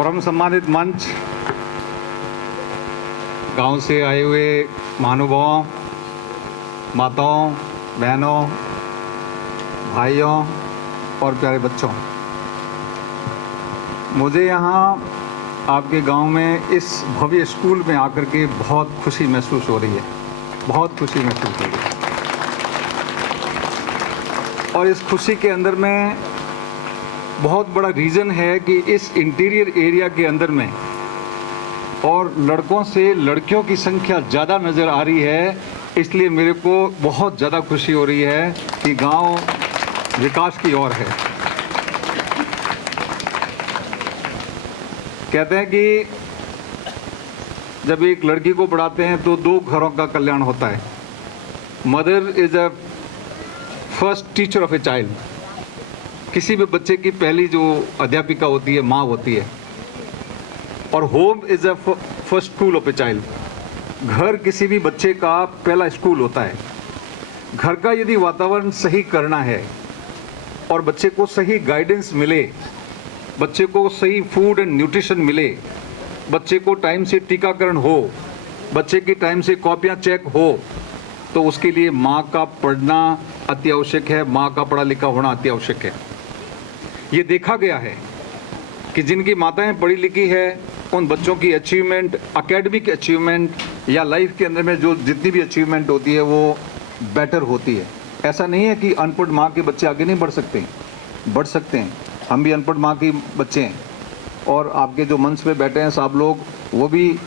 परम सम्मानित मंच, गांव से आए हुए महानुभावों, माताओं, बहनों, भाइयों और प्यारे बच्चों, मुझे यहाँ आपके गांव में इस भव्य स्कूल में आकर के बहुत खुशी महसूस हो रही है, बहुत खुशी महसूस हो रही है। और इस खुशी के अंदर में बहुत बड़ा रीज़न है कि इस इंटीरियर एरिया के अंदर में और लड़कों से लड़कियों की संख्या ज़्यादा नज़र आ रही है, इसलिए मेरे को बहुत ज़्यादा खुशी हो रही है कि गांव विकास की ओर है। कहते हैं कि जब एक लड़की को पढ़ाते हैं तो दो घरों का कल्याण होता है। Mother is a first teacher of a child. किसी भी बच्चे की पहली जो अध्यापिका होती है माँ होती है। और home is a first school of a child. घर किसी भी बच्चे का पहला स्कूल होता है। घर का यदि वातावरण सही करना है और बच्चे को सही गाइडेंस मिले, बच्चे को सही फूड एंड न्यूट्रिशन मिले, बच्चे को टाइम से टीकाकरण हो, बच्चे की टाइम से कॉपियाँ चेक हो, तो उसके लिए माँ का पढ़ना अति आवश्यक है, माँ का पढ़ा लिखा होना अति आवश्यक है। ये देखा गया है कि जिनकी माताएं पढ़ी लिखी है उन बच्चों की अचीवमेंट, एकेडमिक अचीवमेंट या लाइफ के अंदर में जो जितनी भी अचीवमेंट होती है वो बेटर होती है। ऐसा नहीं है कि अनपढ़ माँ के बच्चे आगे नहीं बढ़ सकते, बढ़ सकते हैं। हम भी अनपढ़ माँ के बच्चे हैं और आपके जो मंच पे बैठे हैं साहब लोग, वो भी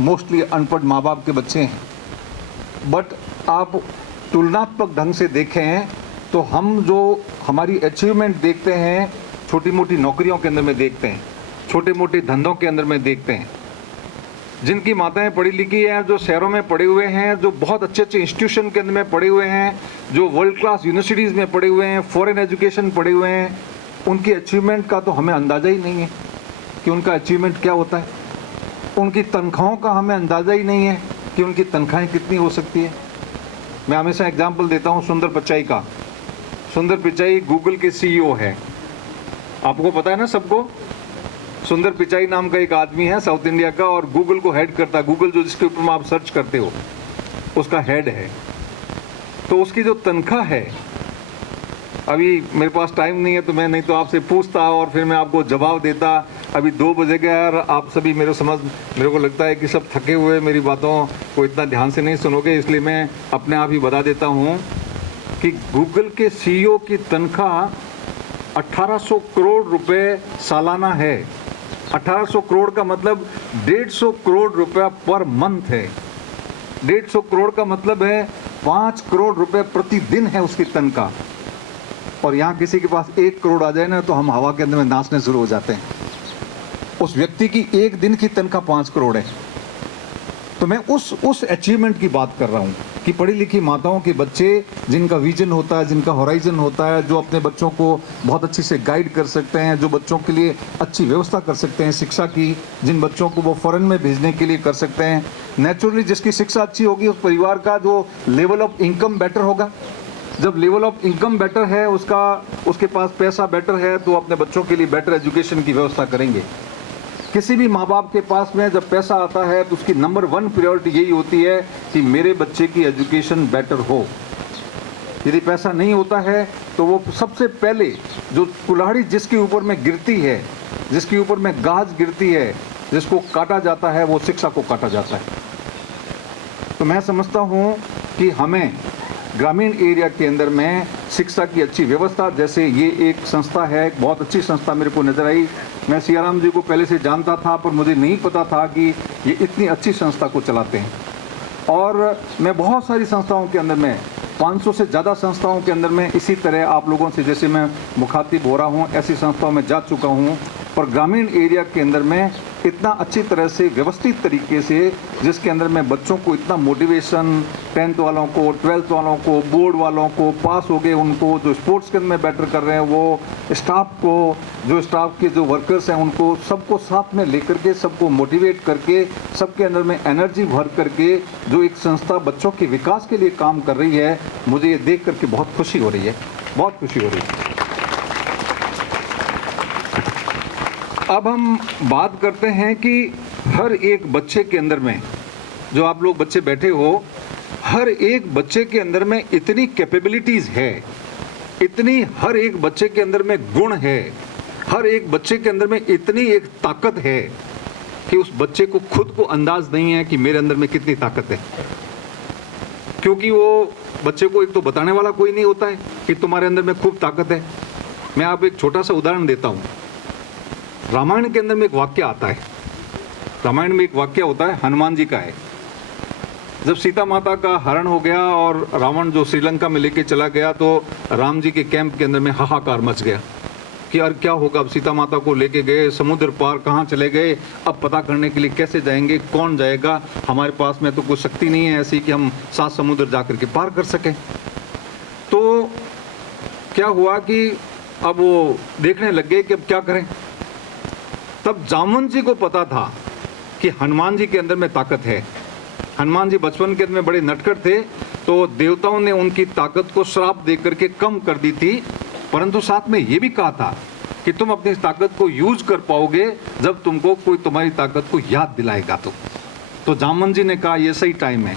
मोस्टली अनपढ़ माँ बाप के बच्चे हैं। बट आप तुलनात्मक ढंग से देखें तो हम जो हमारी अचीवमेंट देखते हैं छोटी मोटी नौकरियों के अंदर में देखते हैं, छोटे मोटे धंधों के अंदर में देखते हैं। जिनकी माताएं पढ़ी लिखी हैं, जो शहरों में पढ़े हुए हैं, जो बहुत अच्छे अच्छे इंस्टीट्यूशन के अंदर में पढ़े हुए हैं, जो वर्ल्ड क्लास यूनिवर्सिटीज़ में पढ़े हुए हैं, फॉरेन एजुकेशन पढ़े हुए हैं, उनकी अचीवमेंट का तो हमें अंदाज़ा ही नहीं है कि उनका अचीवमेंट क्या होता है। उनकी तनख्वाहों का हमें अंदाज़ा ही नहीं है कि उनकी तनख्वाहें कितनी हो सकती है। मैं हमेशा एग्जाम्पल देता हूँ सुंदर पिचाई का। सुंदर पिचाई गूगल के CEO है, आपको पता है ना सबको। सुंदर पिचाई नाम का एक आदमी है साउथ इंडिया का और गूगल को हेड करता है। गूगल जो जिसके ऊपर में आप सर्च करते हो उसका हेड है। तो उसकी जो तनख्वाह है, अभी मेरे पास टाइम नहीं है तो मैं नहीं तो आपसे पूछता और फिर मैं आपको जवाब देता। अभी 2 बजे गया और आप सभी मेरे को लगता है कि सब थके हुए मेरी बातों को इतना ध्यान से नहीं सुनोगे, इसलिए मैं अपने आप ही बता देता हूँ कि गूगल के CEO की तनख्वाह 1800 करोड़ रुपए सालाना है। 1800 करोड़ का मतलब 150 करोड़ रुपया पर मंथ है। 150 करोड़ का मतलब है 5 करोड़ रुपए प्रतिदिन है उसकी तनख्वाह। और यहाँ किसी के पास 1 करोड़ आ जाए ना तो हम हवा के अंदर में नाचने शुरू हो जाते हैं। उस व्यक्ति की एक दिन की तनख्वाह 5 करोड़ है। तो मैं उस अचीवमेंट की बात कर रहा हूँ कि पढ़ी लिखी माताओं के बच्चे जिनका विजन होता है, जिनका होराइजन होता है, जो अपने बच्चों को बहुत अच्छी से गाइड कर सकते हैं, जो बच्चों के लिए अच्छी व्यवस्था कर सकते हैं शिक्षा की, जिन बच्चों को वो फॉरेन में भेजने के लिए कर सकते हैं। नेचुरली जिसकी शिक्षा अच्छी होगी उस परिवार का जो लेवल ऑफ इनकम बेटर होगा। जब लेवल ऑफ इनकम बेटर है, उसके पास पैसा बेटर है, तो अपने बच्चों के लिए बेटर एजुकेशन की व्यवस्था करेंगे। किसी भी माँ बाप के पास में जब पैसा आता है तो उसकी नंबर 1 प्रायोरिटी यही होती है कि मेरे बच्चे की एजुकेशन बेटर हो। यदि पैसा नहीं होता है तो वो सबसे पहले जो कुल्हाड़ी जिसके ऊपर में गिरती है, जिसके ऊपर में गाज गिरती है, जिसको काटा जाता है, वो शिक्षा को काटा जाता है। तो मैं समझता हूँ कि हमें ग्रामीण एरिया के अंदर में शिक्षा की अच्छी व्यवस्था, जैसे ये एक संस्था है, बहुत अच्छी संस्था मेरे को नज़र आई। मैं सियाराम जी को पहले से जानता था पर मुझे नहीं पता था कि ये इतनी अच्छी संस्था को चलाते हैं। और मैं बहुत सारी संस्थाओं के अंदर में 500 से ज़्यादा संस्थाओं के अंदर में इसी तरह आप लोगों से जैसे मैं मुखातिब हो रहा हूँ ऐसी संस्थाओं में जा चुका हूँ। और ग्रामीण एरिया के अंदर में इतना अच्छी तरह से व्यवस्थित तरीके से जिसके अंदर में बच्चों को इतना मोटिवेशन, 10th वालों को, 12th वालों को, बोर्ड वालों को, पास हो गए उनको, जो स्पोर्ट्स के अंदर में बेटर कर रहे हैं वो, स्टाफ को, जो स्टाफ के जो वर्कर्स हैं उनको सबको साथ में लेकर के, सबको मोटिवेट करके, सबके अंदर में एनर्जी भर करके जो एक संस्था बच्चों के विकास के लिए काम कर रही है, मुझे ये देख करके बहुत खुशी हो रही है, बहुत खुशी हो रही है। अब हम बात करते हैं कि हर एक बच्चे के अंदर में, जो आप लोग बच्चे बैठे हो, हर एक बच्चे के अंदर में इतनी कैपेबिलिटीज है, इतनी हर एक बच्चे के अंदर में गुण है, हर एक बच्चे के अंदर में इतनी एक ताकत है कि उस बच्चे को खुद को अंदाज नहीं है कि मेरे अंदर में कितनी ताकत है। क्योंकि वो बच्चे को एक तो बताने वाला कोई नहीं होता है कि तुम्हारे अंदर में खूब ताकत है। मैं आपको एक छोटा सा उदाहरण देता हूँ। रामायण के अंदर में एक वाक्य आता है, रामायण में एक वाक्य होता है, हनुमान जी का है। जब सीता माता का हरण हो गया और रावण जो श्रीलंका में लेके चला गया, तो राम जी के कैंप के अंदर में हाहाकार मच गया कि यार क्या होगा। अब सीता माता को लेके गए, समुद्र पार कहाँ चले गए, अब पता करने के लिए कैसे जाएंगे, कौन जाएगा, हमारे पास में तो कोई शक्ति नहीं है ऐसी कि हम 7 समुद्र जाकर के पार कर सकें। तो क्या हुआ कि अब वो देखने लग गए कि अब क्या करें। तब जामवंत जी को पता था कि हनुमान जी के अंदर में ताकत है। हनुमान जी बचपन के अंदर में बड़े नटखट थे, तो देवताओं ने उनकी ताकत को श्राप दे करके कम कर दी थी, परंतु साथ में ये भी कहा था कि तुम अपनी ताकत को यूज कर पाओगे जब तुमको कोई तुम्हारी ताकत को याद दिलाएगा। तो जामवंत जी ने कहा ये सही टाइम है।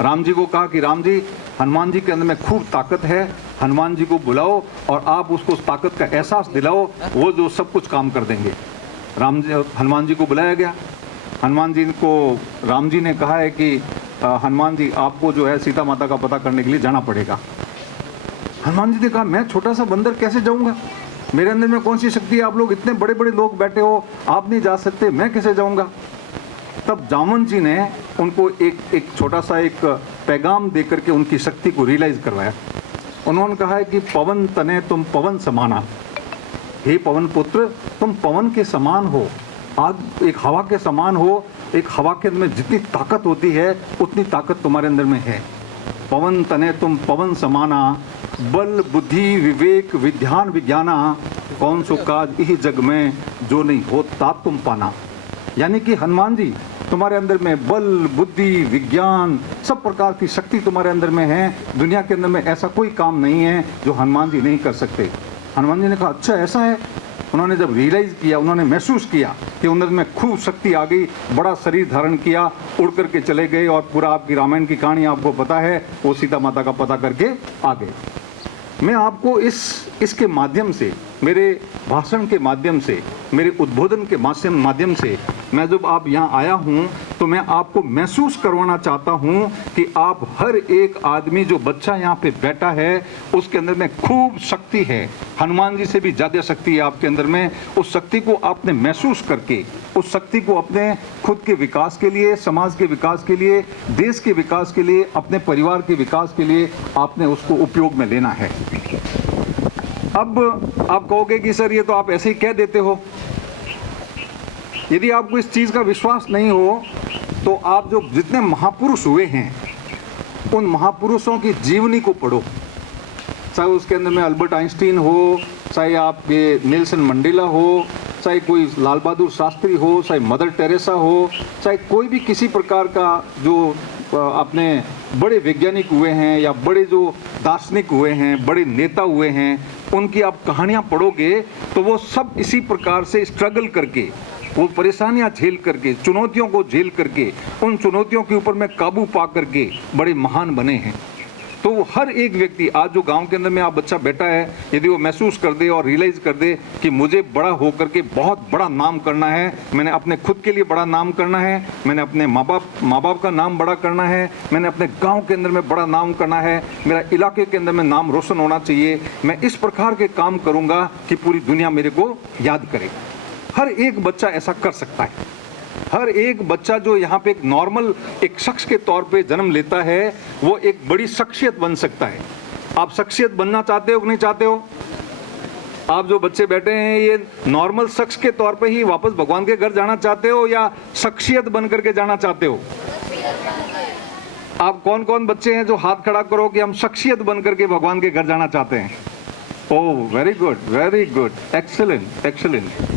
राम जी को कहा कि राम जी, हनुमान जी के अंदर में खूब ताकत है, हनुमान जी को बुलाओ और आप उसको उस ताकत का एहसास दिलाओ, वो जो सब कुछ काम कर देंगे। हनुमान जी को बुलाया गया। हनुमान जी को राम जी ने कहा है कि हनुमान जी आपको जो है सीता माता का पता करने के लिए जाना पड़ेगा। हनुमान जी ने कहा मैं छोटा सा बंदर कैसे जाऊंगा, मेरे अंदर में कौन सी शक्ति है, आप लोग इतने बड़े बड़े लोग बैठे हो, आप नहीं जा सकते, मैं कैसे जाऊंगा। तब जामवंत जी ने उनको एक छोटा सा एक पैगाम दे करके उनकी शक्ति को रियलाइज करवाया। उन्होंने कहा है कि पवन तने तुम पवन समाना, हे पवन पुत्र तुम पवन के समान हो, आग एक हवा के समान हो। एक हवा के अंदर में जितनी ताकत होती है उतनी ताकत तुम्हारे अंदर में है। पवन तने तुम पवन समाना, बल बुद्धि विवेक विज्ञान विज्ञाना, कौन सो काज इस जग में जो नहीं हो तात तुम पाना। यानी कि हनुमान जी तुम्हारे अंदर में बल बुद्धि विज्ञान सब प्रकार की शक्ति तुम्हारे अंदर में है। दुनिया के अंदर में ऐसा कोई काम नहीं है जो हनुमान जी नहीं कर सकते। हनुमान जी ने कहा अच्छा ऐसा है। उन्होंने जब रियलाइज किया, उन्होंने महसूस किया कि उनमें में खूब शक्ति आ गई, बड़ा शरीर धारण किया, उड़ करके चले गए और पूरा आपकी रामायण की कहानी आपको पता है, वो सीता माता का पता करके आ गए। मैं आपको इसके माध्यम से, मेरे भाषण के माध्यम से, मेरे उद्बोधन के माध्यम से मैं जब आप यहाँ आया हूँ तो मैं आपको महसूस करवाना चाहता हूँ कि आप हर एक आदमी जो बच्चा यहाँ पे बैठा है उसके अंदर में खूब शक्ति है। हनुमान जी से भी ज़्यादा शक्ति है आपके अंदर में। उस शक्ति को आपने महसूस करके, उस शक्ति को अपने खुद के विकास के लिए, समाज के विकास के लिए, देश के विकास के लिए, अपने परिवार के विकास के लिए आपने उसको उपयोग में लेना है। अब आप कहोगे कि सर ये तो आप ऐसे ही कह देते हो। यदि आपको इस चीज़ का विश्वास नहीं हो तो आप जो जितने महापुरुष हुए हैं उन महापुरुषों की जीवनी को पढ़ो। चाहे उसके अंदर में अल्बर्ट आइंस्टीन हो, चाहे आपके नेल्सन मंडेला हो, चाहे कोई लाल बहादुर शास्त्री हो, चाहे मदर टेरेसा हो, चाहे कोई भी किसी प्रकार का जो अपने बड़े वैज्ञानिक हुए हैं या बड़े जो दार्शनिक हुए हैं, बड़े नेता हुए हैं, उनकी आप कहानियाँ पढ़ोगे तो वो सब इसी प्रकार से स्ट्रगल करके, वो परेशानियां झेल करके, चुनौतियों को झेल करके, उन चुनौतियों के ऊपर में काबू पा करके बड़े महान बने हैं। तो हर एक व्यक्ति आज जो गांव के अंदर में आप बच्चा बैठा है, यदि वो महसूस कर दे और रियलाइज़ कर दे कि मुझे बड़ा होकर के बहुत बड़ा नाम करना है, मैंने अपने खुद के लिए बड़ा नाम करना है, मैंने अपने माँ बाप का नाम बड़ा करना है, मैंने अपने गांव के अंदर में बड़ा नाम करना है, मेरा इलाके के अंदर में नाम रोशन होना चाहिए, मैं इस प्रकार के काम करूँगा कि पूरी दुनिया मेरे को याद करे। हर एक बच्चा ऐसा कर सकता है। हर एक बच्चा जो यहाँ पे एक नॉर्मल एक शख्स के तौर पे जन्म लेता है वो एक बड़ी शख्सियत बन सकता है। आप शख्सियत बनना चाहते हो कि नहीं चाहते हो? आप जो बच्चे बैठे हैं ये नॉर्मल शख्स के तौर पे ही वापस भगवान के घर जाना चाहते हो या शख्सियत बन करके जाना चाहते हो? आप कौन कौन बच्चे हैं जो हाथ खड़ा करो कि हम शख्सियत बन करके भगवान के घर जाना चाहते हैं? Oh very good, excellent excellent.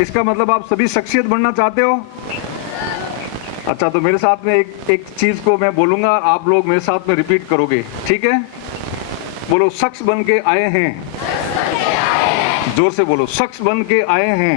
इसका मतलब आप सभी शख्सियत बनना चाहते हो? अच्छा, तो मेरे साथ में एक चीज को मैं बोलूंगा, आप लोग मेरे साथ में रिपीट करोगे, ठीक है? बोलो, शख्स बन के आए हैं। जोर से बोलो, शख्स बन के आए हैं।